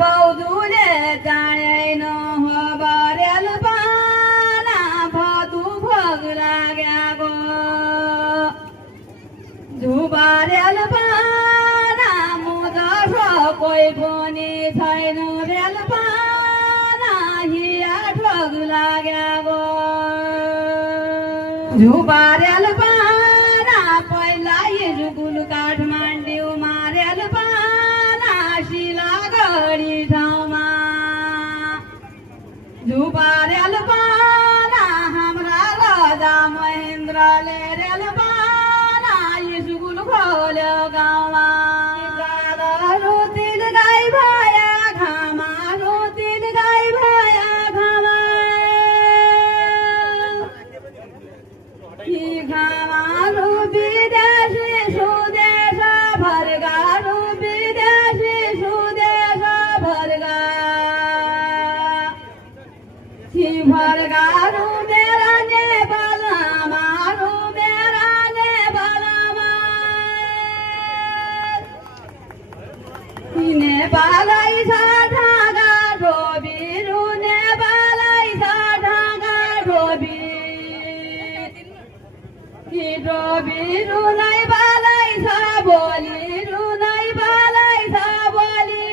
बाउजूले जानेन हो बरेल पाना भतु भोग लागेको झुबारेल पाना मुजर कोही पनि छैन रेल पाना हिया ठोग लागेको झुबारेल पाना पहिला हिजोकुल काठमाडौँमा रेल पाना सिलागढी ठाउँमा झुबारेल पाना हाम्रा राजा महेन्द्रले रेल पाना स्कुल खोल्यो गाउँमा रोतिल गाई भया घामा रोतिल गाई भया घामा घामाहरू विदेशी सुदेश भर्गाहरू विदेशी सुदेश भर्गा भर्गाहरू मेरा नेपालमाहरू मेरा नेपालमा नेपालै छ ढाका ढोबीहरू नेपालै छ ढाका ढोबी ढोबीहरू नै बालै छ बोलीहरू नै बालै छ बोली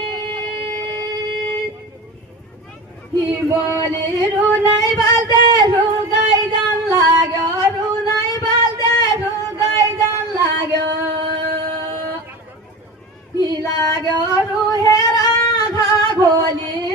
बोलीहरू नै बाल्दै रुगाइ जान लाग्यो नै बाल्दै रुगाइ जान लाग्यो लाग्यो हेर आँखा खोली